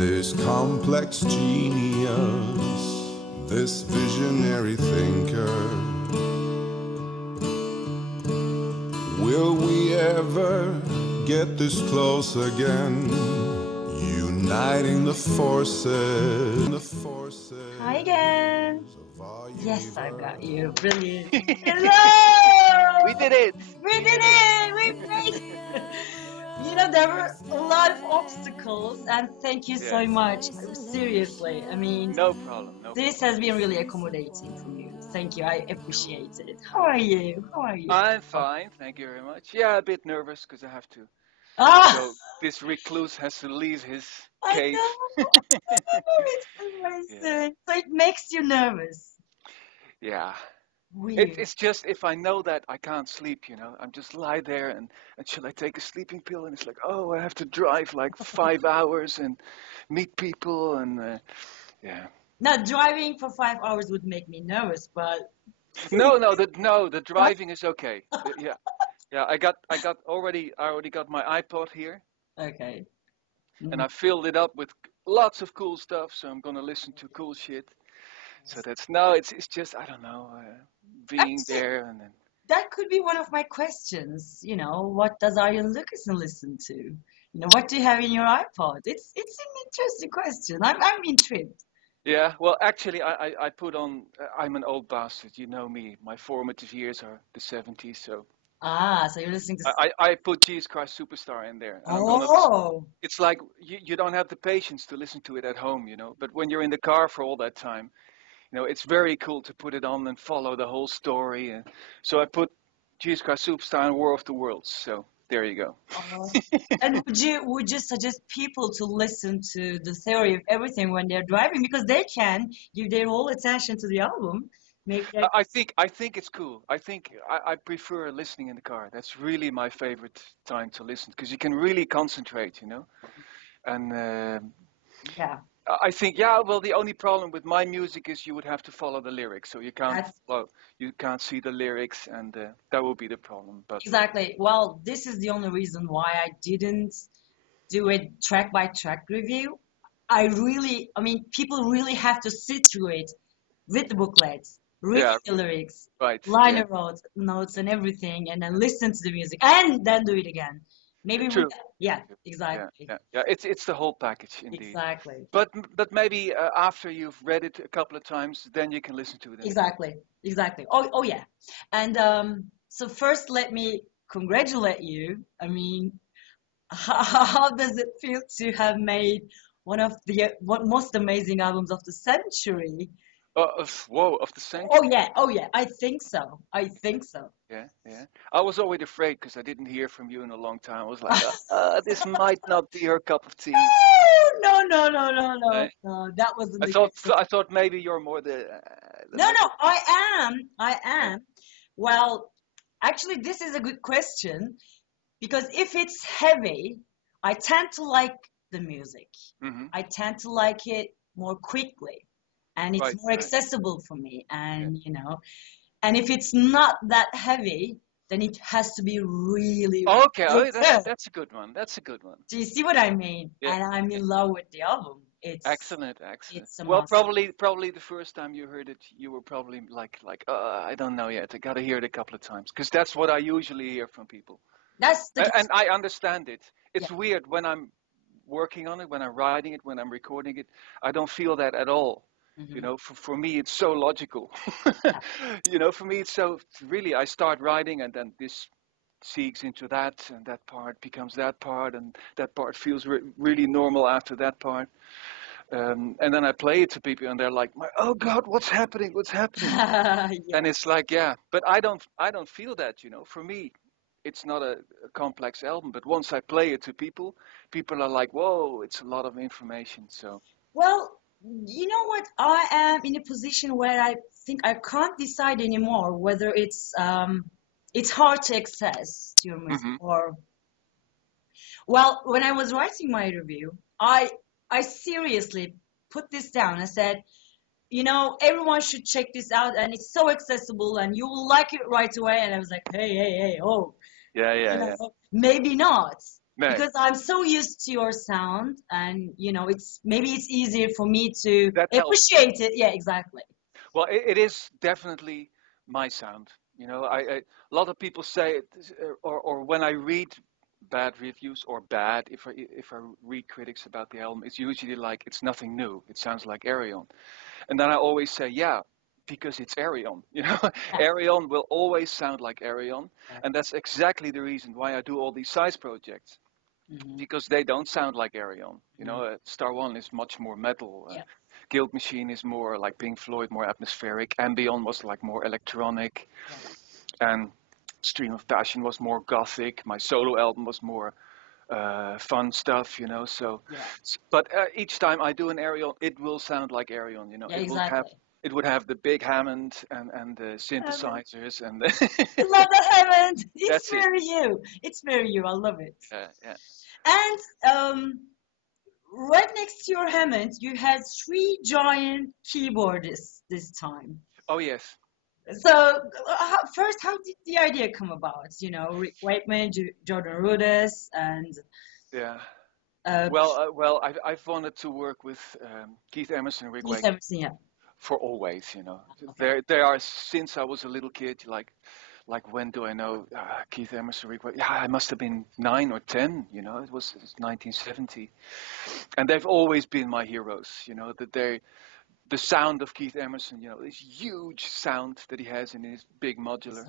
This complex genius, this visionary thinker, will we ever get this close again? Uniting the forces. Hi again. Yes, I got you. Brilliant. Hello! We did it! We did it! We made it! You know, there were a lot of obstacles, and thank you so much. Seriously, I mean, No problem. This has been really accommodating from you. Thank you. I appreciate it. How are you? I'm fine, thank you very much. Yeah, a bit nervous because I have to. So this recluse has to leave his cave. I know. It's amazing. So it makes you nervous. Yeah. Weird. It's just if I know that I can't sleep, you know, I'm just lie there and should I take a sleeping pill? And it's like, oh, I have to drive like 5 hours and meet people and yeah. Now driving for 5 hours would make me nervous, but No, the driving is okay. Yeah. I already got my iPod here. Okay. And I filled it up with lots of cool stuff, so I'm gonna listen to cool shit. So it's just I don't know, being Actually, there and then. That could be one of my questions. You know, what does Arjen Lucassen listen to? You know, what do you have in your iPod? It's an interesting question. I'm intrigued. Yeah, well, actually, I put on. I'm an old bastard. You know me. My formative years are the '70s, so. So you're listening to. I put Jesus Christ Superstar in there. It's like you don't have the patience to listen to it at home, you know. But when you're in the car for all that time, you know, it's very cool to put it on and follow the whole story. And so I put Jesus Christ Superstar and War of the Worlds. So there you go. And would you suggest people to listen to the theory of everything when they're driving, because they can give their whole attention to the album? I think it's cool. I think I prefer listening in the car. That's really my favorite time to listen because you can really concentrate, you know. And yeah. I think well, the only problem with my music is you would have to follow the lyrics, so you can't see the lyrics, and that would be the problem. But exactly. Well, this is the only reason why I didn't do a track by track review. I mean, people really have to sit through it with the booklets, read the lyrics, liner notes and everything, and then listen to the music, and then do it again. Maybe exactly. Yeah. It's the whole package indeed. Exactly. But maybe after you've read it a couple of times, then you can listen to it. Exactly. Oh yeah. And so first, let me congratulate you. I mean, how does it feel to have made one of the most amazing albums of the century? Of the century. Oh yeah. I think so. Yeah. I was always afraid because I didn't hear from you in a long time. I was like, this might not be her cup of tea. No. That wasn't. I thought maybe you're more the. No. I am. Well, actually, this is a good question because if it's heavy, I tend to like the music. Mm-hmm. I tend to like it more quickly. And it's more accessible for me, and you know, and if it's not that heavy, then it has to be really. Okay, that's a good one. Do you see what I mean? Yeah. And I'm in love with the album. It's excellent. It's well, probably the first time you heard it, you were probably like, I don't know yet. I gotta hear it a couple of times because that's what I usually hear from people. And I understand it. It's weird when I'm working on it, when I'm writing it, when I'm recording it. I don't feel that at all. Mm-hmm. You know, for me, it's so logical. You know, for me, it's so really, I start writing and then this seeks into that and that part becomes that part and that part feels really normal after that part. And then I play it to people and they're like, oh God, what's happening? And it's like, but I don't feel that, you know, for me, it's not a complex album, but once I play it to people are like, whoa, it's a lot of information. So. Well, you know what? I am in a position where I think I can't decide anymore whether it's hard to access your music or. Well, when I was writing my review, I seriously put this down. I said, you know, everyone should check this out, and it's so accessible, and you will like it right away. And I was like, hey, oh. Yeah. Maybe not. because I'm so used to your sound, and you know, maybe it's easier for me to appreciate it. Yeah, exactly. Well, it is definitely my sound. You know, a lot of people say it, or when I read bad reviews or bad, if I read critics about the album, it's usually like it's nothing new. It sounds like Arjen, and then I always say, yeah, because it's Arjen. You know, Arjen will always sound like Arjen, and that's exactly the reason why I do all these size projects. Because they don't sound like Arjen. You know, Star One is much more metal. Guild Machine is more like Pink Floyd, more atmospheric. Ambient was like more electronic. And Stream of Passion was more gothic. My solo album was more fun stuff, you know. So, but each time I do an Arjen, it will sound like Arjen, you know. It would have the big Hammond and the synthesizers and the I love the Hammond. It's very you. It's very you. I love it. Yeah. And right next to your Hammond, you had 3 giant keyboardists this time. Oh, yes. So first, how did the idea come about? You know, Rick Wakeman, Jordan Rudess, and well, I've wanted to work with Keith Emerson and Rick Wakeman for always. You know, they are since I was a little kid. Like when do I know Keith Emerson, Rick Wakeman? Yeah, I must have been 9 or 10. You know, it was 1970, and they've always been my heroes. You know, the sound of Keith Emerson, you know, this huge sound that he has in his big modular,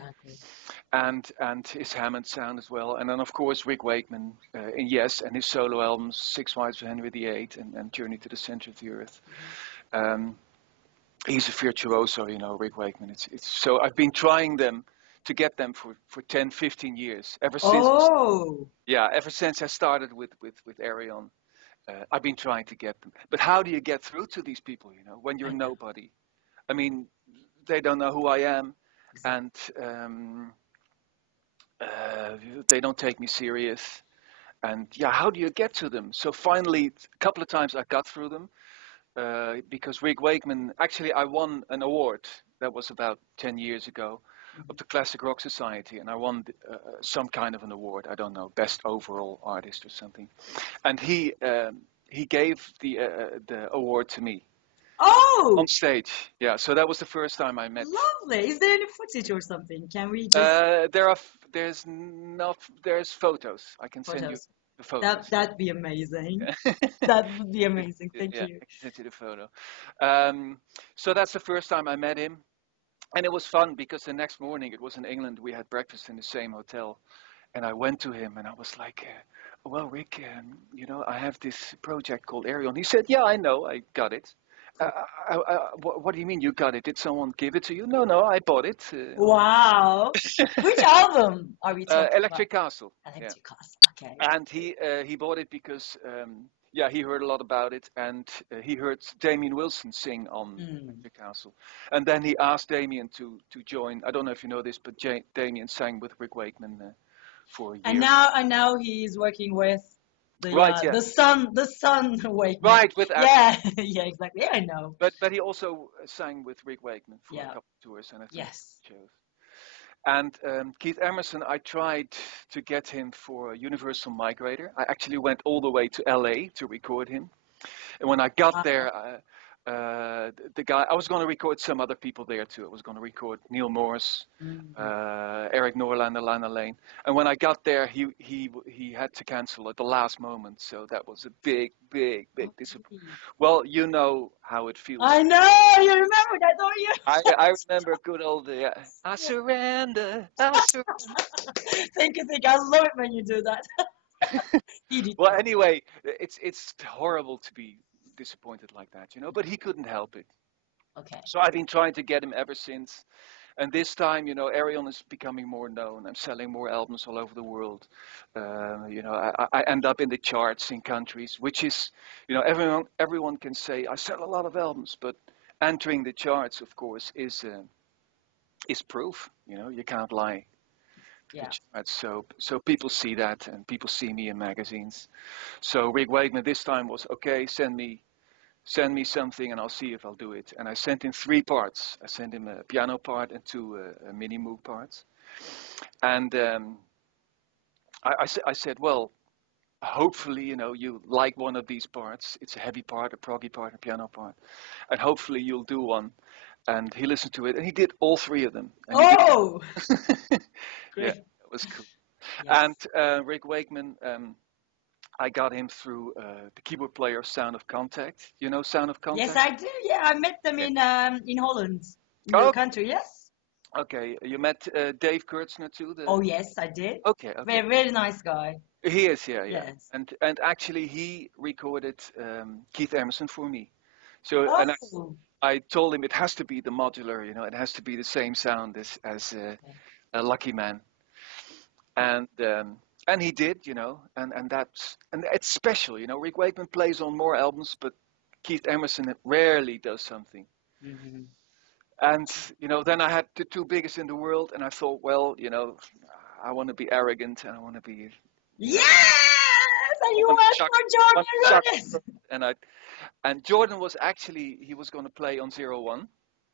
and his Hammond sound as well, and then of course Rick Wakeman, and his solo albums, Six Wives of Henry VIII and Journey to the Center of the Earth. He's a virtuoso, you know, Rick Wakeman. It's so I've been trying to get them for 10, 15 years ever since I started with Arjen. I've been trying to get them. But how do you get through to these people, you know, when you're nobody? I mean, they don't know who I am, and they don't take me serious. And how do you get to them? So finally, a couple of times I got through them, because Rick Wakeman, actually I won an award that was about 10 years ago of the Classic Rock Society, and I won some kind of an award. I don't know, best overall artist or something. And he gave the award to me. Oh! On stage, yeah. So that was the first time I met. Lovely. Is there any footage or something? Can we just? There's photos. I can send you the photos. That'd be amazing. That would be amazing. Thank you. I can send you the photo. So that's the first time I met him. And it was fun because the next morning, it was in England, we had breakfast in the same hotel. And I went to him and I was like, well, Rick, you know, I have this project called Arjen. He said, yeah, I know, I got it. What do you mean you got it? Did someone give it to you? No, I bought it. Wow. Which album are we talking Electric about? Castle. Electric Castle, okay. And he bought it because... he heard a lot about it, and he heard Damien Wilson sing on the Castle. And then he asked Damien to join. I don't know if you know this, but Damien sang with Rick Wakeman for a year. And now he's working with the son Wakeman. Right, with yeah, exactly. Yeah, I know. But he also sang with Rick Wakeman for a couple of tours, and I think shows. And Keith Emerson, I tried to get him for a Universal Migrator. I actually went all the way to LA to record him. And when I got there, the guy, I was going to record some other people there too. I was going to record Neil Morse, Eric Norlander, Lana Lane. And when I got there, he had to cancel at the last moment. So that was a big disappointment. Well, you know how it feels. I know, you remember that, don't you? I remember good old, I surrender. Thank you. I love it when you do that. Well, anyway, it's horrible to be disappointed like that, you know, but he couldn't help it. Okay. So I've been trying to get him ever since. And this time, you know, Arjen is becoming more known. I'm selling more albums all over the world. You know, I end up in the charts in countries, which is, you know, everyone can say I sell a lot of albums, but entering the charts, of course, is proof. You know, you can't lie. Yeah. So people see that, and people see me in magazines. So Rick Wakeman this time was okay. Send me something, and I'll see if I'll do it. And I sent him 3 parts. I sent him a piano part and 2 mini Moog parts. And I said, well, hopefully, you know, you like one of these parts. It's a heavy part, a proggy part, a piano part, and hopefully you'll do one. And he listened to it, and he did all three of them. And oh, yeah, it was cool. Yes. And Rick Wakeman, I got him through the keyboard player Sound of Contact. You know Sound of Contact? Yes, I do. Yeah, I met them in Holland, in the country. Yes. Okay, you met Dave Kurtzner too? Oh yes, I did. Okay. Very, very nice guy. He is, yeah. Yes. And actually he recorded Keith Emerson for me. So and I told him it has to be the modular, you know, it has to be the same sound as Lucky Man. And he did, you know, and it's special, you know. Rick Wakeman plays on more albums, but Keith Emerson rarely does something. Mm-hmm. And you know, then I had the two biggest in the world, and I thought, well, you know, I want to be arrogant, and I want to be. Yes, and you went for Jordan. And Jordan was actually, he was going to play on 01,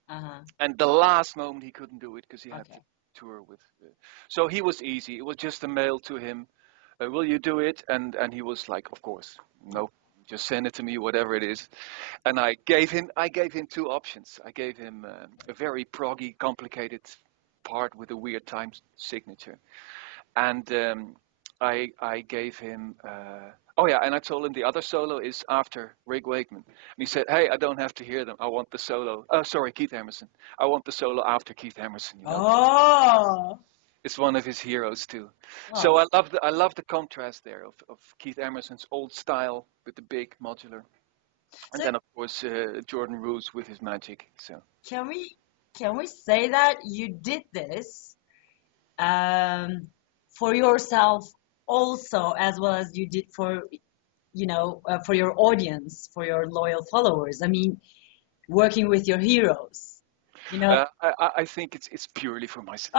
uh-huh. And the last moment he couldn't do it because he had to tour with. So he was easy. It was just a mail to him. Will you do it? And he was like, of course, no, just send it to me, whatever it is. And I gave him two options. I gave him a very proggy, complicated part with a weird time signature, and I gave him. And I told him the other solo is after Rick Wakeman. And he said, hey, I don't have to hear them. I want the solo. Oh, sorry, Keith Emerson. I want the solo after Keith Emerson. You know? Oh. It's one of his heroes too. Oh. So I love the contrast there of Keith Emerson's old style with the big modular. And then of course Jordan Roos with his magic. So can we say that you did this for yourself also, as well as you did for, you know, for your audience, for your loyal followers? I mean, working with your heroes, you know. I think it's purely for myself.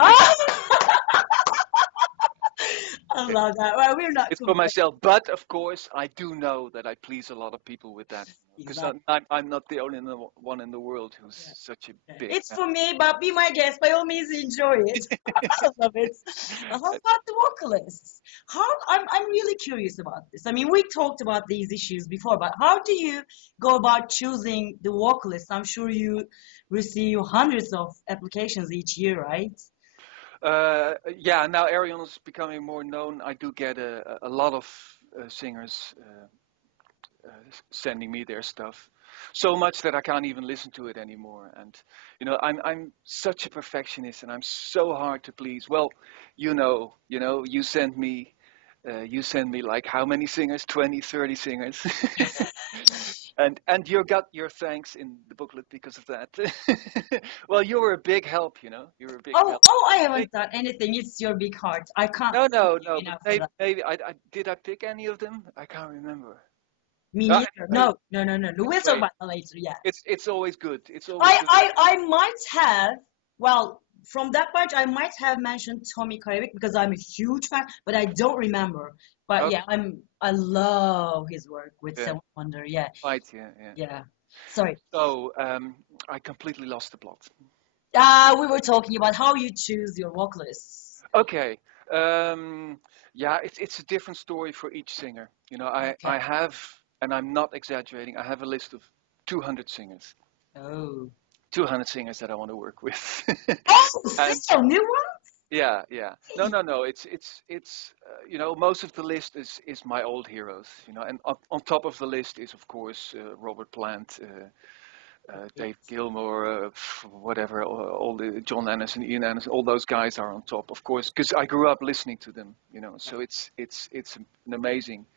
I love that. Well, we're not. It's for myself, but of course, I do know that I please a lot of people with that. Because I'm not the only one in the world who's such a big. It's for me, but be my guest. By all means, enjoy it. I love it. How about the vocalists? I'm really curious about this. I mean, we talked about these issues before, but how do you go about choosing the vocalists? I'm sure you receive hundreds of applications each year, right? Now Arjen is becoming more known. I do get a lot of singers sending me their stuff, so much that I can't even listen to it anymore. And you know, I'm such a perfectionist, and I'm so hard to please. Well, you know, you send me like how many singers? 20, 30 singers. And you got your thanks in the booklet because of that. Well, you were a big help, you know. You were a big help. Oh, I haven't done anything. It's your big heart. I can't. No. Maybe did I pick any of them? I can't remember. Me neither. No. We'll talk about that later. Yeah. It's always good. I might have. Well, from that part, I might have mentioned Tommy Karevik because I'm a huge fan, but I don't remember. But I love his work with Seven Wonder. Yeah. Right. Yeah. Sorry. So I completely lost the plot. We were talking about how you choose your vocalists. Okay. It's a different story for each singer. You know, I have, and I'm not exaggerating, I have a list of 200 singers. Oh. 200 singers that I want to work with. Still new ones? Yeah. No. It's you know, most of the list is my old heroes. You know, and on top of the list is of course Robert Plant, Dave Gilmour, whatever, all the John Anderson, Ian Anderson, all those guys are on top, of course, because I grew up listening to them. You know, so it's an amazing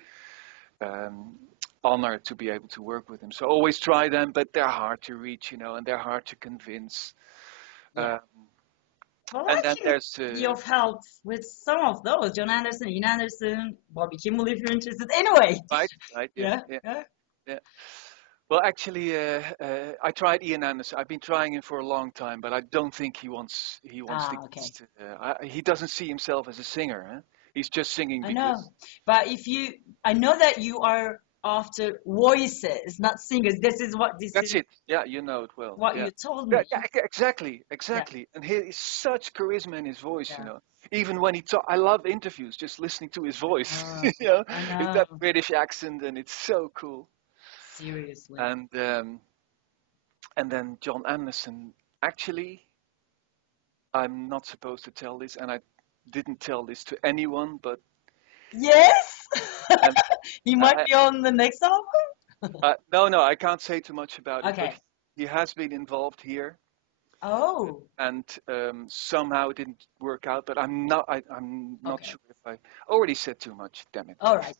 honor to be able to work with them. So always try them, but they're hard to reach, you know, and they're hard to convince. Well, and then there's you've helped with some of those, John Anderson, Ian Anderson, Bobby Kimball, if you're interested. Anyway. Right. Yeah. Well, actually, I tried Ian Anderson. I've been trying him for a long time, but I don't think he wants to. He doesn't see himself as a singer. Huh? He's just singing because. I know, but I know that you are after voices, not singers. That's it. Yeah, you know it well. What Yeah. you told me. Yeah, exactly. Yeah. And he is such charisma in his voice, Even when he talk, I love interviews, just listening to his voice. I know. It's that British accent, and it's so cool. Seriously. And then John Emerson. Actually, I'm not supposed to tell this, and I didn't tell this to anyone, but yes, he might be on the next album. No, I can't say too much about it. Okay. But he has been involved here. Oh. And somehow it didn't work out, but I'm not sure if I already said too much. Damn it. All right.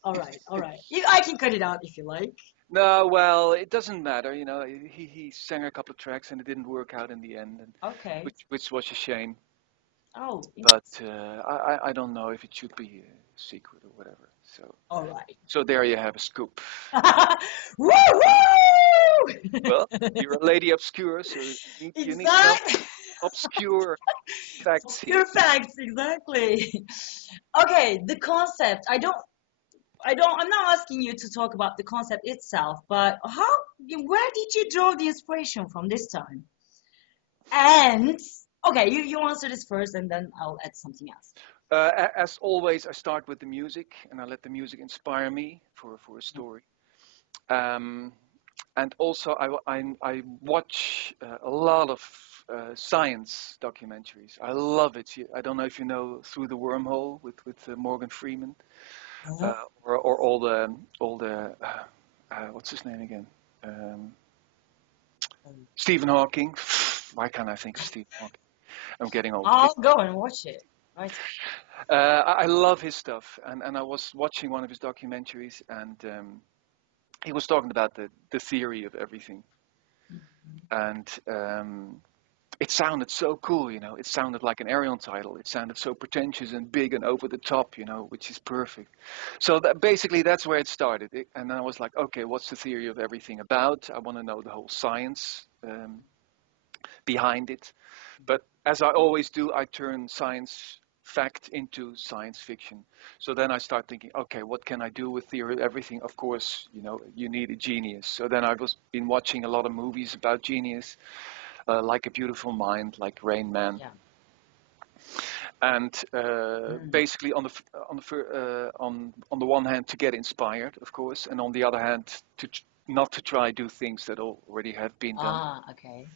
I can cut it out if you like. No, well, it doesn't matter. He sang a couple of tracks and it didn't work out in the end. Okay. Which was a shame. Oh. But I don't know if it should be a secret or whatever. So. All right. So there you have a scoop. Woo! Well, you're a lady obscure, so you need some obscure facts. Obscure facts, exactly. Okay, the concept. I'm not asking you to talk about the concept itself, but where did you draw the inspiration from this time? And okay, you answer this first, and then I'll add something else. As always, I start with the music, and I let the music inspire me for a story. And also, I watch a lot of science documentaries. I love it. I don't know if you know Through the Wormhole with Morgan Freeman, or all the what's his name again? Stephen Hawking. Why can't I think of Stephen Hawking? I'm getting old. I'll go and watch it. Right. I love his stuff, and I was watching one of his documentaries, and he was talking about the theory of everything, and it sounded so cool, It sounded like an Arjen title. It sounded so pretentious and big and over the top, which is perfect. So basically, that's where it started. And then I was like, okay, what's the theory of everything about? I want to know the whole science behind it. But as I always do, I turn science fact into science fiction. So then I start thinking, okay, what can I do with theory of everything? Of course, you need a genius. So then I was been watching a lot of movies about genius, like A Beautiful Mind, like Rain Man. Yeah. And basically, on the one hand, to get inspired, of course, and on the other hand, not to try do things that already have been done. Ah, okay.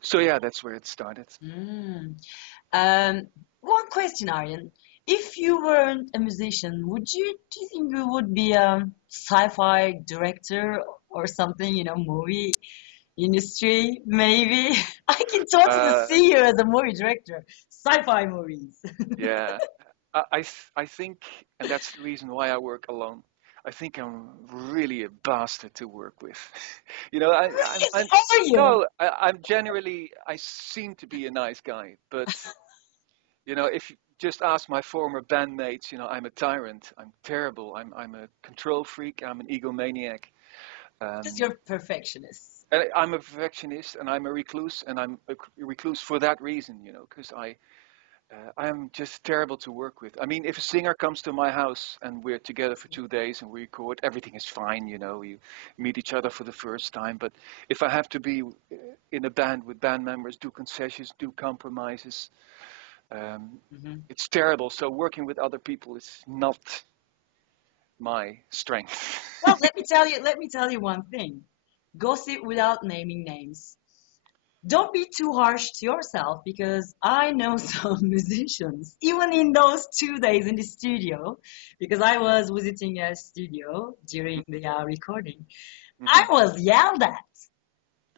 So yeah, that's where it started. One question, Arjen. If you weren't a musician, do you think you would be a sci-fi director or something, movie industry, maybe? I can totally see you as a movie director, sci-fi movies. Yeah, I think, and that's the reason why I work alone. I think I'm really a bastard to work with. I'm generally, I seem to be a nice guy, but if you just ask my former bandmates, I'm a tyrant. I'm terrible. I'm a control freak. I'm an egomaniac. Because you're a perfectionist. I'm a perfectionist, and I'm a recluse, and I'm a recluse for that reason, because I'm just terrible to work with. I mean, if a singer comes to my house and we're together for 2 days and we record, everything is fine, we meet each other for the first time. But if I have to be in a band with band members, do concessions, do compromises, it's terrible. So working with other people is not my strength. Well, let me tell you one thing. Gossip without naming names. Don't be too harsh to yourself, because I know some musicians, even in those 2 days in the studio, because I was visiting a studio during the recording, I was yelled at.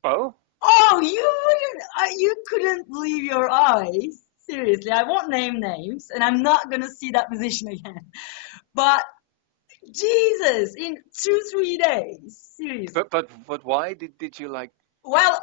Oh? Oh, you couldn't believe your eyes. Seriously, I won't name names, and I'm not going to see that musician again. But Jesus, in 2-3 days, seriously. But why did you like? Well,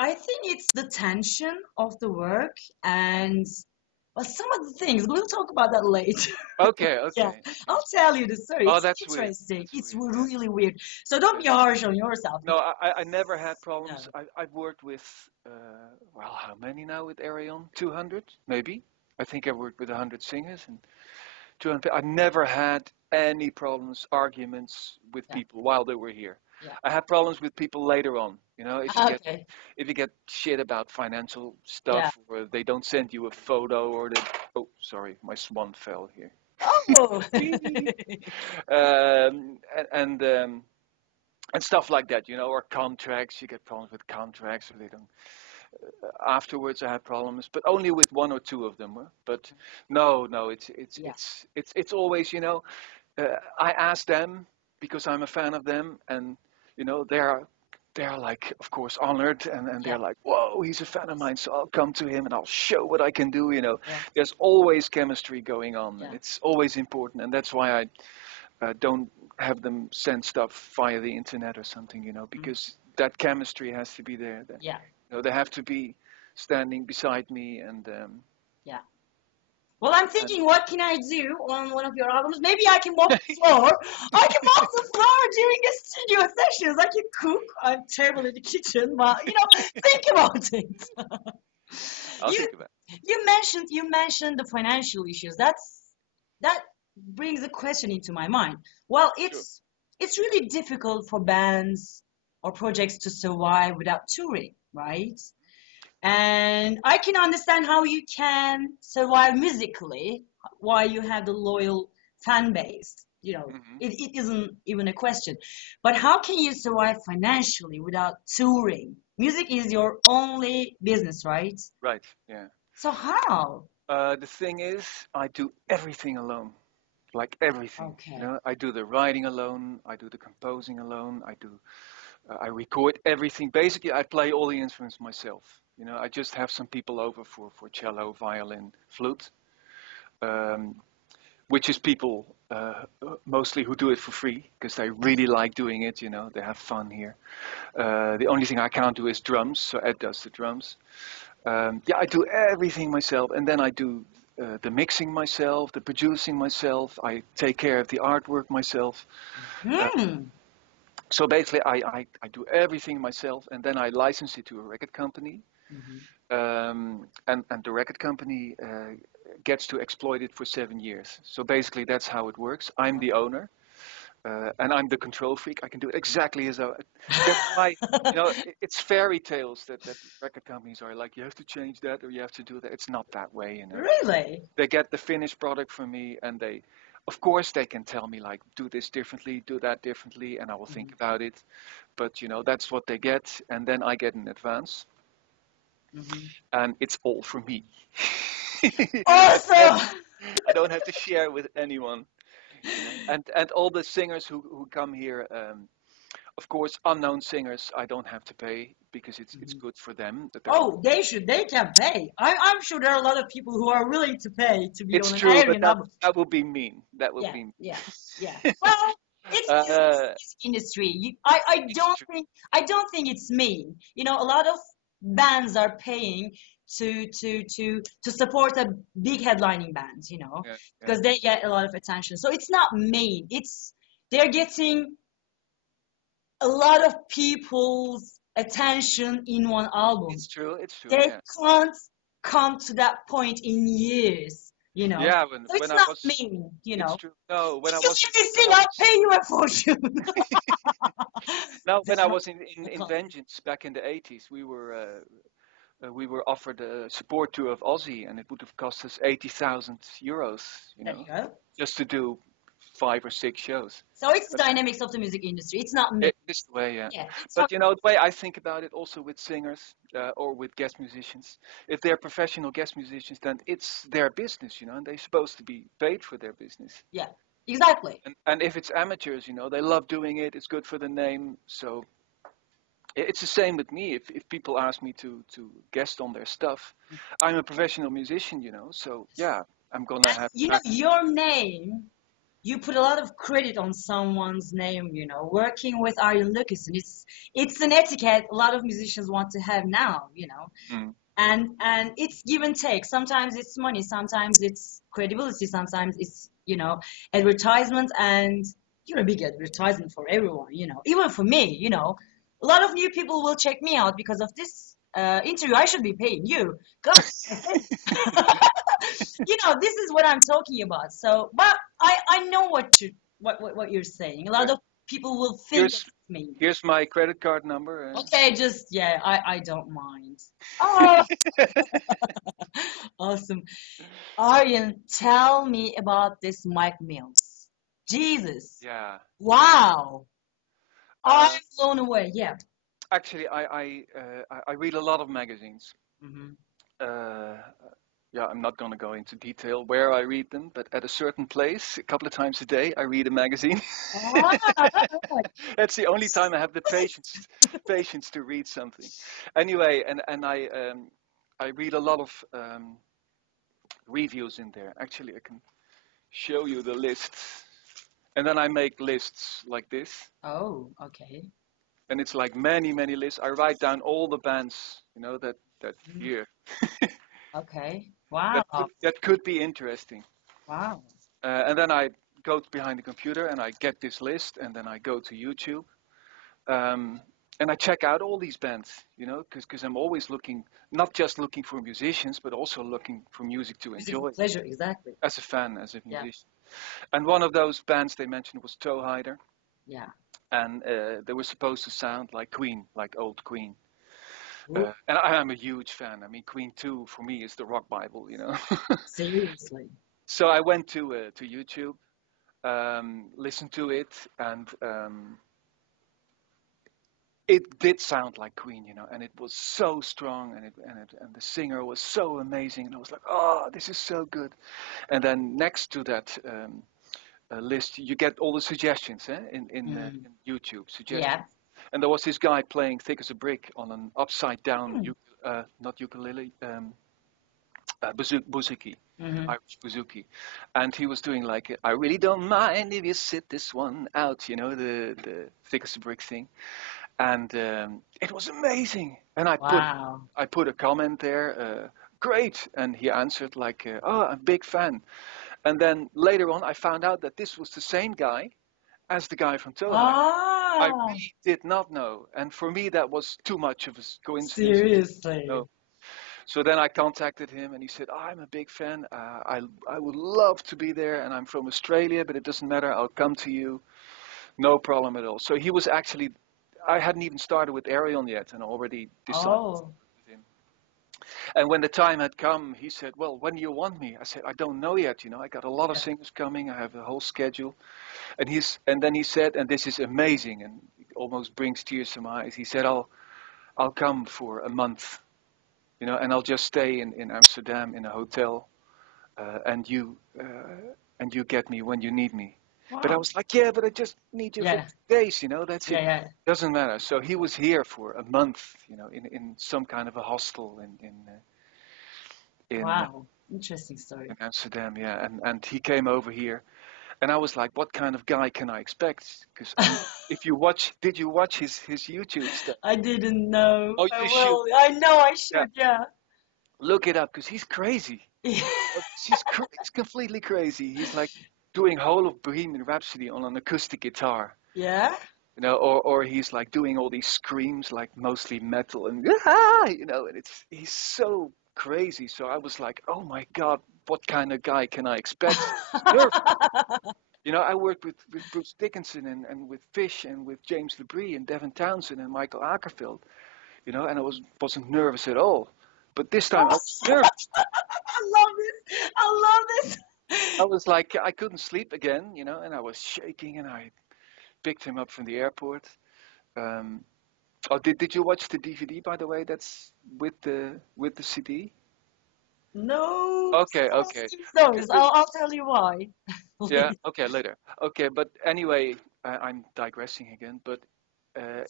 I think it's the tension of the work and some of the things. We'll talk about that later. Okay. Yeah, I'll tell you the story. Oh, it's that's interesting. Weird. It's really weird. So don't be harsh on yourself. No, I never had problems. No. I've worked with, how many now with Arjen? 200, maybe. I think I worked with 100 singers, and I never had any problems, arguments with people while they were here. Yeah. I had problems with people later on. You know, Okay. if you get shit about financial stuff, or they don't send you a photo, or they, oh, sorry, my swan fell here. Oh. And stuff like that, you know, or contracts. You get problems with contracts, or they don't. Afterwards, I had problems, but only with one or two of them. But no, it's always, you know, I ask them because I'm a fan of them, and you know, they're like, of course, honored, and they're like, whoa, he's a fan of mine, so I'll come to him and I'll show what I can do. You know, there's always chemistry going on, and it's always important, and that's why I don't have them send stuff via the internet or something, you know, because that chemistry has to be there. You know, they have to be standing beside me, and well, I'm thinking, what can I do on one of your albums? Maybe I can mop the floor. I can mop the floor during the studio sessions. I can cook. I'm terrible in the kitchen, but you know, think about it. I'll think about it. You mentioned the financial issues. That brings a question into my mind. Well, it's really difficult for bands or projects to survive without touring, right? And I can understand how you can survive musically while you have the loyal fan base. You know, it isn't even a question. But how can you survive financially without touring? Music is your only business, right? Right, yeah. So how? The thing is, I do everything alone. Like everything. Okay. You know, I do the writing alone. I do the composing alone. I record everything. Basically, I play all the instruments myself. You know, I just have some people over for cello, violin, flute, which is people mostly who do it for free because they really like doing it. You know, they have fun here. The only thing I can't do is drums, so Ed does the drums. I do everything myself, and then I do the mixing myself, the producing myself. I take care of the artwork myself. So basically, I do everything myself, and then I license it to a record company. And the record company gets to exploit it for 7 years. So basically, that's how it works. I'm the owner, and I'm the control freak. I can do it exactly as I. That's why, you know, it's fairy tales that record companies are like, you have to change that or you have to do that. It's not that way, you know. Really? They get the finished product from me, and they, of course, they can tell me like, do this differently, do that differently, and I will think about it. But you know, that's what they get, and then I get in advance. And it's all for me. Awesome! I don't have to share with anyone. You know? And all the singers who come here, of course, unknown singers, I don't have to pay because it's good for them. They can pay. I'm sure there are a lot of people who are willing to pay to be it's on an true, Arjen but album. that would be mean. That would be mean. Yeah. Well, it's industry. I don't think it's mean. You know, a lot of bands are paying to support a big headlining band, you know, because they get a lot of attention. So it's not mean. They're getting a lot of people's attention in one album. It's true. They can't come to that point in years, you know. Yeah, so it's not mean, you know. It's true. No, when if you sing, I'll pay you a fortune. Now, when I was in Vengeance back in the 80s, we were offered a support tour of Ozzy, and it would have cost us 80,000 euros, you know, just to do 5 or 6 shows. So it's the dynamics of the music industry. It's not me. It's the way, But you know, the way I think about it, also with singers or with guest musicians, if they're professional guest musicians, then it's their business, you know, and they're supposed to be paid for their business. Yeah. Exactly. And if it's amateurs, you know, they love doing it. It's good for the name. So it's the same with me. If people ask me to guest on their stuff, I'm a professional musician, you know. So yeah, I'm gonna have. You know, your name. You put a lot of credit on someone's name. You know, working with Arjen Lucassen. It's an etiquette a lot of musicians want to have now. You know. And it's give and take. Sometimes it's money. Sometimes it's credibility. Sometimes it's, you know, advertisement, and you're a big advertisement for everyone, you know, even for me, you know. A lot of new people will check me out because of this interview. I should be paying you. This is what I'm talking about. So, but I know what you're saying. A lot of people will think it's me. Here's my credit card number. Okay, I don't mind. Oh, awesome. Arjen, tell me about this Mike Mills. Jesus. Yeah. Wow. I'm blown away. Yeah. Actually, I read a lot of magazines. Yeah, I'm not going to go into detail where I read them, but at a certain place, a couple of times a day, I read a magazine. That's the only time I have the patience to read something. Anyway, and I read a lot of reviews in there. Actually, I can show you the lists, and then I make lists like this. Oh, okay. And it's like many lists. I write down all the bands, that year. Okay. Wow. That could be interesting. Wow. And then I go behind the computer and I get this list, and then I go to YouTube, and I check out all these bands, because I'm always not just looking for musicians, but also looking for music to enjoy. Pleasure, exactly. As a fan, as a musician. And one of those bands they mentioned was Toe Hider. Yeah. And they were supposed to sound like Queen, like old Queen. And I'm a huge fan. I mean, Queen 2 for me is the rock Bible, Seriously. So I went to YouTube, listened to it, and it did sound like Queen, and it was so strong, and the singer was so amazing, and I was like, oh, this is so good. And then next to that list, you get all the suggestions in YouTube suggestions. Yeah. And there was this guy playing Thick as a Brick on an upside down, not ukulele, bouzouki, Irish bouzouki. And he was doing like, I really don't mind if you sit this one out, the Thick as a Brick thing. And it was amazing. And I put a comment there, great. And he answered like, oh, I'm a big fan. And then later on, I found out that this was the same guy as the guy from Toe Hider. I really did not know, and for me that was too much of a coincidence. Seriously. So then I contacted him, and he said, I'm a big fan. I would love to be there, and I'm from Australia, but it doesn't matter. I'll come to you. No problem at all. So he was actually, I hadn't even started with Arion yet, and already decided with him. And when the time had come, he said, well, when do you want me? I said, I don't know yet. I got a lot of singers coming. I have a whole schedule. And then he said, and this is amazing, and it almost brings tears to my eyes. He said, I'll come for a month, and I'll just stay in Amsterdam in a hotel, and you get me when you need me. Wow. But I was like, yeah, but I just need you for days, that's it. Yeah. Doesn't matter. So he was here for a month, in some kind of a hostel in wow, interesting story. In Amsterdam, yeah, and he came over here. And I was like, what kind of guy can I expect? Because did you watch his YouTube stuff? I didn't know. Oh, you should. I know I should, yeah. Look it up, because he's crazy. He's completely crazy. He's like doing whole of Bohemian Rhapsody on an acoustic guitar. Yeah? Or he's like doing all these screams, like mostly metal, and he's so crazy. So I was like, oh my God, what kind of guy can I expect? I worked with Bruce Dickinson and with Fish and with James LeBrie and Devin Townsend and Michael Akerfeld, and I wasn't nervous at all. But this time I was nervous. I love this. I was like, I couldn't sleep again, and I was shaking, and I picked him up from the airport. Did you watch the DVD, by the way? That's with the CD. No. Okay. I'll tell you why. Yeah. Okay. Later. Okay. But anyway, I'm digressing again. But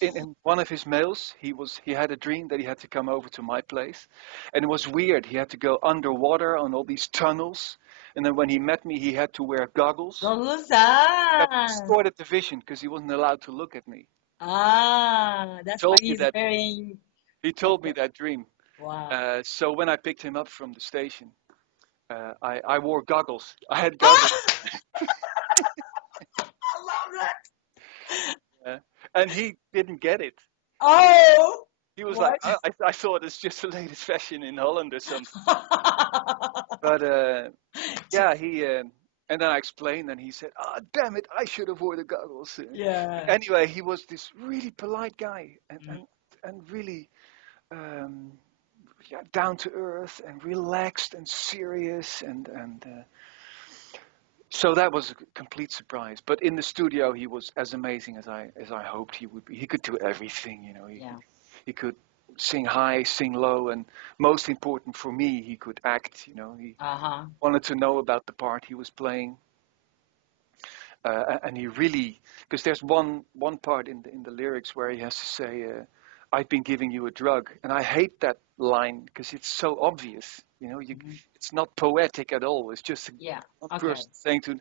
in one of his mails, he had a dream that he had to come over to my place, and it was weird. He had to go underwater on all these tunnels, and then when he met me, he had to wear goggles. That distorted the vision because he wasn't allowed to look at me. That's why he's wearing. He told me that dream. Wow. So when I picked him up from the station, I wore goggles. I had goggles. I love that. And he didn't get it. Oh. He was like, I thought it's just the latest fashion in Holland or something. But yeah, he and then I explained, and he said, "Ah, damn it, I should have worn the goggles." Yeah. Anyway, he was this really polite guy, and really yeah, down to earth and relaxed and serious, and so that was a complete surprise. But in the studio, he was as amazing as I hoped he would be. He could do everything, you know. He could sing high, sing low, and most important for me, he could act. You know, he wanted to know about the part he was playing, and he really, because there's one part in the lyrics where he has to say, "I've been giving you a drug," and I hate that line because it's so obvious. You know, it's not poetic at all. It's just a person saying to,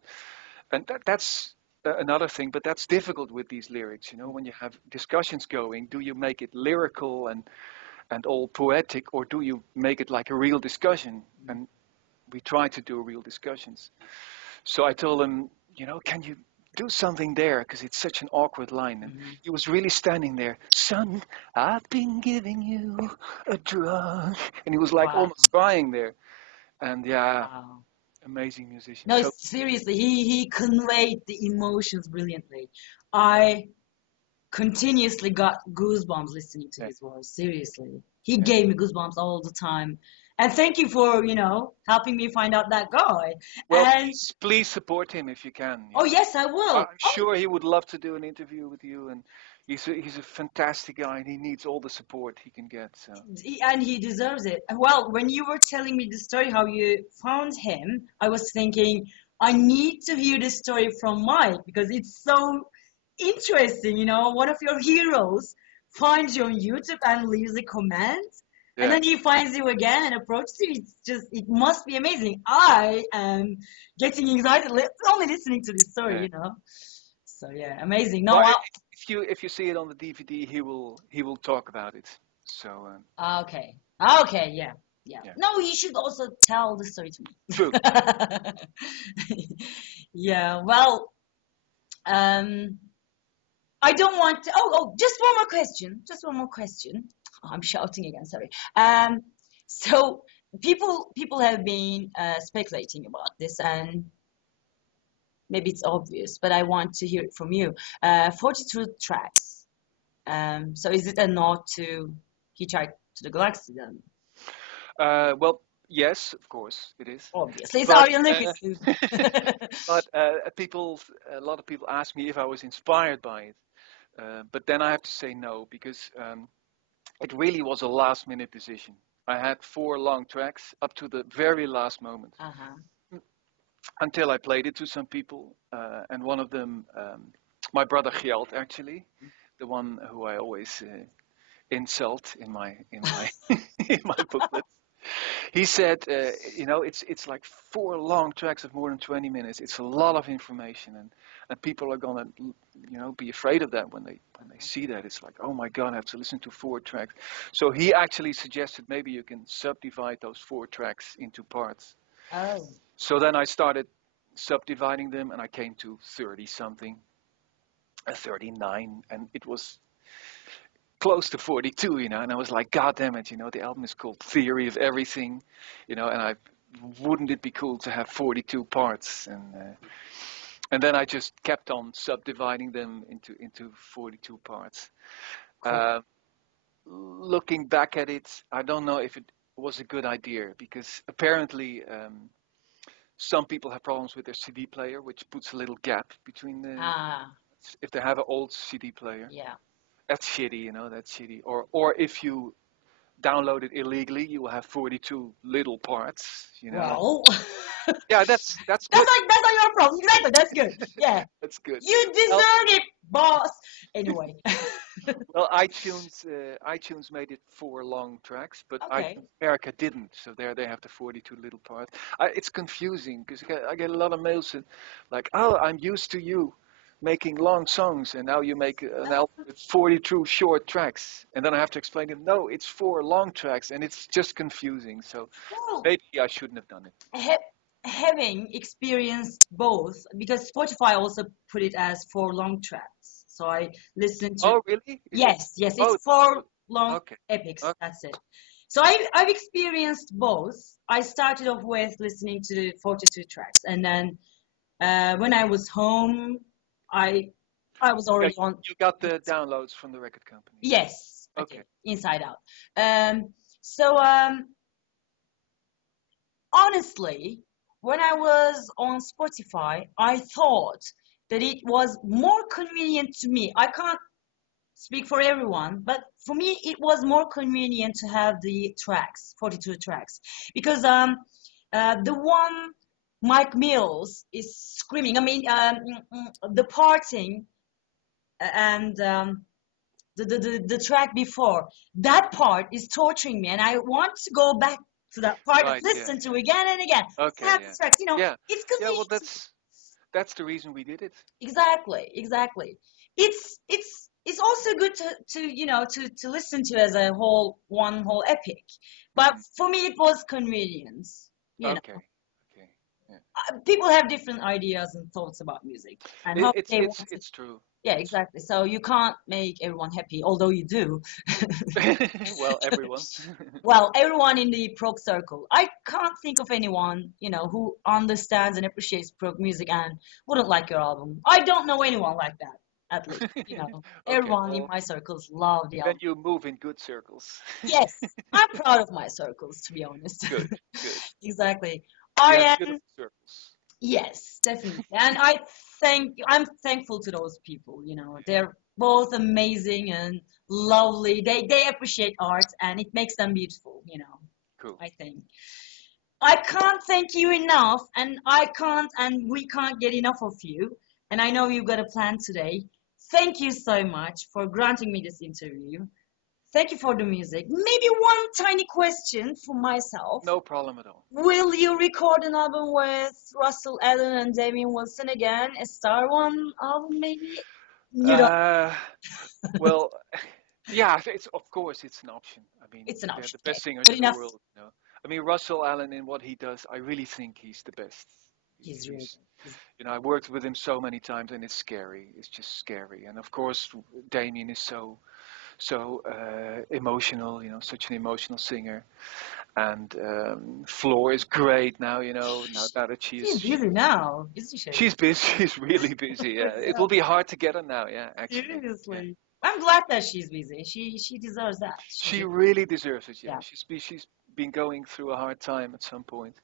and that's another thing. But that's difficult with these lyrics. You know, when you have discussions going, do you make it lyrical and all poetic, or do you make it like a real discussion? And we try to do real discussions. So I told him, you know, can you do something there? Because it's such an awkward line. And he was really standing there. "Son, I've been giving you a drug." And he was like almost crying there. And amazing musician. No, so, seriously, he conveyed the emotions brilliantly. I continuously got goosebumps listening to his voice. Seriously, he gave me goosebumps all the time. And thank you for, you know, helping me find out that guy. Well, and please support him if you can. Oh, yes, I will. I'm sure he would love to do an interview with you. And he's a fantastic guy, and he needs all the support he can get. So. And he deserves it. Well, when you were telling me the story, how you found him, I was thinking, I need to hear this story from Mike, because it's so interesting. You know, one of your heroes finds you on YouTube and leaves a comment. Yeah. And then he finds you again and approaches you. It must be amazing. I am getting excited only listening to this story, you know. So yeah, amazing. No, well, if you see it on the DVD, he will talk about it. So. Okay, yeah. No, you should also tell the story to me. True. Yeah. Well, I don't want to. Oh, just one more question. Oh, I'm shouting again, sorry. So people have been speculating about this, and maybe it's obvious, but I want to hear it from you. 42 tracks. So is it a nod to Hitchhike to the Galaxy then? Well, yes, of course it is. Obviously, it's Arjen Lucassen. But a lot of people ask me if I was inspired by it. But then I have to say no, because it really was a last-minute decision. I had 4 long tracks up to the very last moment, until I played it to some people, and one of them, my brother Gjeld, actually, the one who I always insult in my in my booklets. He said, you know, it's like 4 long tracks of more than 20 minutes. It's a lot of information, and people are gonna, you know, be afraid of that when they see that. It's like, oh my God, I have to listen to 4 tracks. So he actually suggested maybe you can subdivide those 4 tracks into parts. Oh. So then I started subdividing them, and I came to 30 something, 39, and it was close to 42, you know, and I was like, God damn it, you know, the album is called Theory of Everything, you know, and wouldn't it be cool to have 42 parts? And then I just kept on subdividing them into 42 parts. Cool. Looking back at it, I don't know if it was a good idea, because apparently some people have problems with their CD player, which puts a little gap between the if they have an old CD player. Yeah. That's shitty, you know, that's shitty. Or if you download it illegally, you will have 42 little parts, you know. Well, yeah, that's good. That's not your problem. Exactly, that's good. Yeah. That's good. You deserve it, boss. Anyway. Well, iTunes made it 4 long tracks, but America didn't. So there they have the 42 little parts. It's confusing, because I get a lot of mails like, oh, I'm used to you making long songs, and now you make an album with 42 short tracks, and then I have to explain to them, no, it's 4 long tracks, and it's just confusing. So maybe I shouldn't have done it. Having experienced both, because Spotify also put it as 4 long tracks, so I listened to. Oh, really? Yes, it's 4 long epics. That's it. So I've experienced both. I started off with listening to the 42 tracks, and then when I was home, I was already on. You got the downloads from the record company? Yes. Okay. Inside Out. So honestly, when I was on Spotify, I thought that it was more convenient to me. I can't speak for everyone, but for me, it was more convenient to have the tracks, 42 tracks, because the one Mike Mills is screaming. I mean, the parting and the track before, that part is torturing me, and I want to go back to that part and listen to again and again. Okay, tracks, it's convenient. Yeah, well, that's the reason we did it. Exactly. It's also good to listen to as a one whole epic, but for me it was convenience. You know. Yeah. People have different ideas and thoughts about music, and it's true. Yeah, exactly. So you can't make everyone happy, although you do. Well, everyone. Well, everyone in the prog circle. I can't think of anyone, who understands and appreciates prog music and wouldn't like your album. I don't know anyone like that, at least. Everyone in my circles love the album. Then you move in good circles. Yes, I'm proud of my circles, to be honest. Good. Exactly. Arjen. Yes, definitely. And I'm thankful to those people, they're both amazing and lovely. They appreciate art and it makes them beautiful, Cool. I think. I can't thank you enough, and we can't get enough of you. And I know you've got a plan today. Thank you so much for granting me this interview. Thank you for the music. Maybe one tiny question for myself. No problem at all. Will you record an album with Russell Allen and Damien Wilson again? A Star One album, maybe? Well, yeah, of course it's an option. I mean, it's an option. They're the best singers in the world. I mean, Russell Allen, in what he does, I really think he's the best. He's really. I worked with him so many times, and it's scary. It's just scary. And of course, Damien is so emotional, such an emotional singer. And Floor is great now, now that she's busy now, isn't she? She's busy. She's really busy. Yeah, it will be hard to get her now. Yeah, actually. Seriously. Yeah. I'm glad that she's busy. She deserves that. She really deserves it. Yeah. She's been going through a hard time at some point,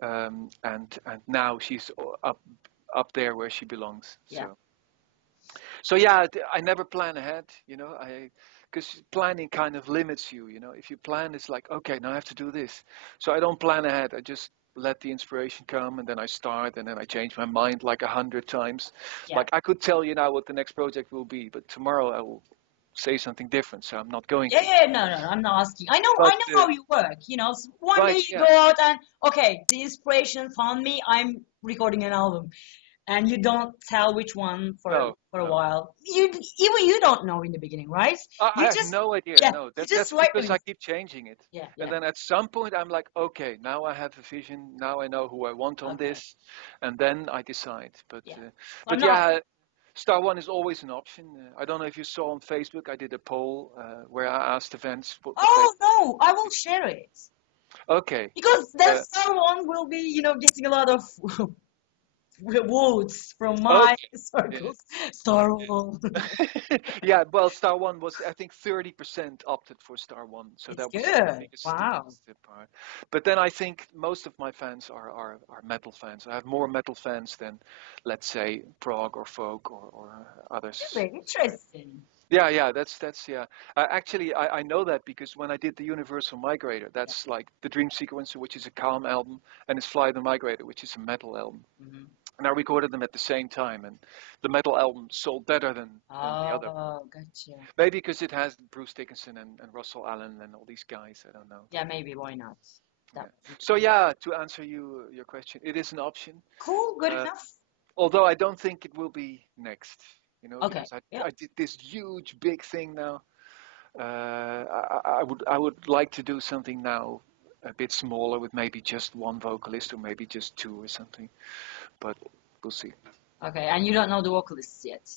and now she's up there where she belongs. Yeah. So yeah, I never plan ahead. Because planning kind of limits you. If you plan, it's like, okay, now I have to do this. So I don't plan ahead. I just let the inspiration come, and then I start, and then I change my mind like 100 times. Yeah. Like I could tell you now what the next project will be, but tomorrow I will say something different. So I'm not going to. Yeah, no, I'm not asking. I know how you work. One day you go out and, okay, the inspiration found me, I'm recording an album. And you don't tell which one for a while. Even you don't know in the beginning, right? I have no idea. Yeah, no, that's because I keep changing it. Yeah. And then at some point I'm like, okay, now I have a vision. Now I know who I want on this, and then I decide. But Star One is always an option. I don't know if you saw on Facebook. I did a poll where I asked the fans. No, I will share it. Okay. Because that Star One will be, getting a lot of votes from my circles. Yeah. Star One. Yeah, well, Star One was, I think, 30% opted for Star One, so that was good. Wow. The part. But then I think most of my fans are metal fans. I have more metal fans than, let's say, prog or folk or others. Really interesting. Yeah, that's yeah. Actually, I know that because when I did the Universal Migrator, that's like the Dream Sequencer, which is a calm album, and it's Fly the Migrator, which is a metal album. Mm-hmm. And I recorded them at the same time, and the metal album sold better than the other. Oh, gotcha. Maybe because it has Bruce Dickinson and Russell Allen and all these guys. I don't know. Yeah, maybe. Why not? Yeah. So yeah, to answer your question, it is an option. Cool. Good enough. Although I don't think it will be next. Okay. I did this huge big thing now. I would like to do something now a bit smaller with maybe just one vocalist or maybe just two or something. But we'll see. Okay, and you don't know the vocalists yet?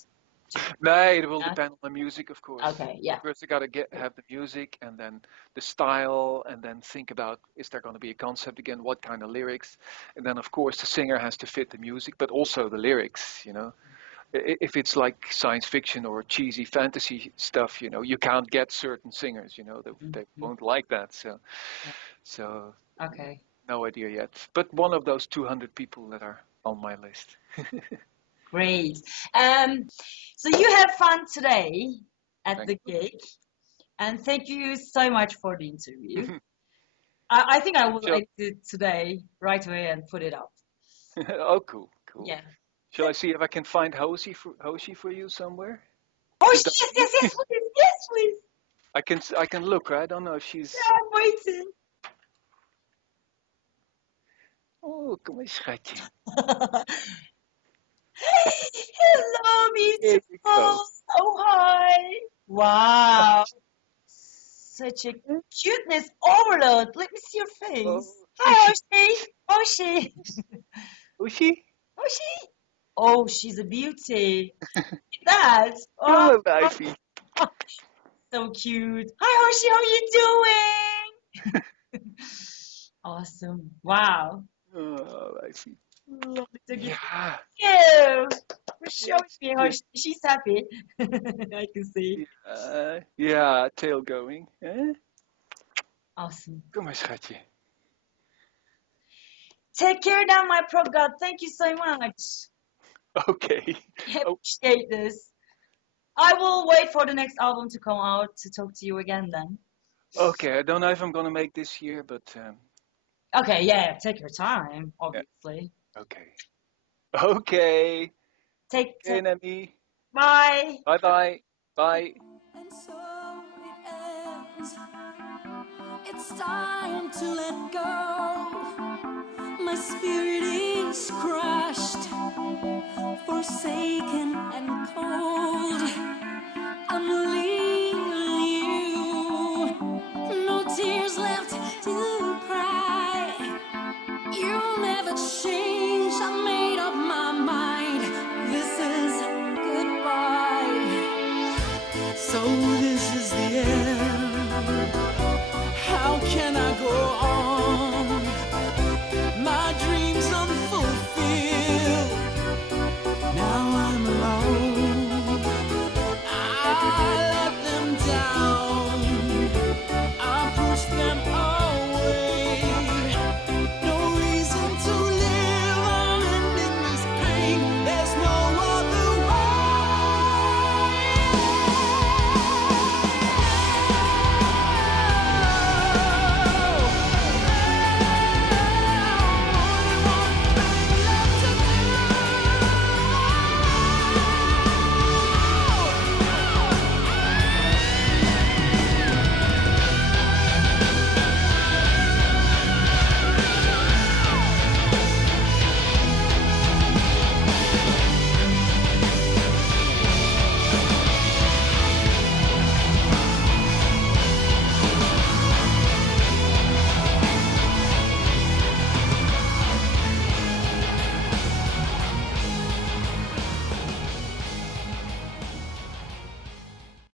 No, it will depend on the music, of course. Okay, yeah. First, you gotta have the music, and then the style, and then think about, is there going to be a concept again? What kind of lyrics? And then, of course, the singer has to fit the music, but also the lyrics. You know, if it's like science fiction or cheesy fantasy stuff, you know, you can't get certain singers. You know, they won't like that. So okay. No idea yet. But one of those 200 people that are on my list. Great. So you have fun today at the gig, and thank you so much for the interview. I think I will edit it today right away and put it up. Oh, cool. Yeah. Shall I see if I can find Hoshi for you somewhere? Oh, yes, please. Yes, please. I can look. Right? I don't know if she's. Yeah, I'm waiting. Oh, kom eens, schatje. Hello, beautiful. Oh, hi. Wow. Such a cuteness overload. Let me see your face. Oh. Hi, Hoshi. Hoshi? Oh, she's a beauty. That. Oh, wifey. So cute. Hi, Hoshi. How are you doing? Awesome. Wow. Oh, wifey. Lovely to get you. For showing me how she's happy. I can see. Yeah, tail going. Eh? Awesome. Kom maar, schatje. Take care now, my pro god. Thank you so much. Okay. I appreciate this. I will wait for the next album to come out to talk to you again then. Okay, I don't know if I'm going to make this year, but... Okay, yeah, take your time, obviously. Yeah. Okay. Take care, Nami. Bye. Bye. And so it ends. It's time to let go. My spirit is crushed, forsaken and cold. I'm leaving you. No tears left to cry. You'll never change. I made up my mind. This is goodbye. So this is the end.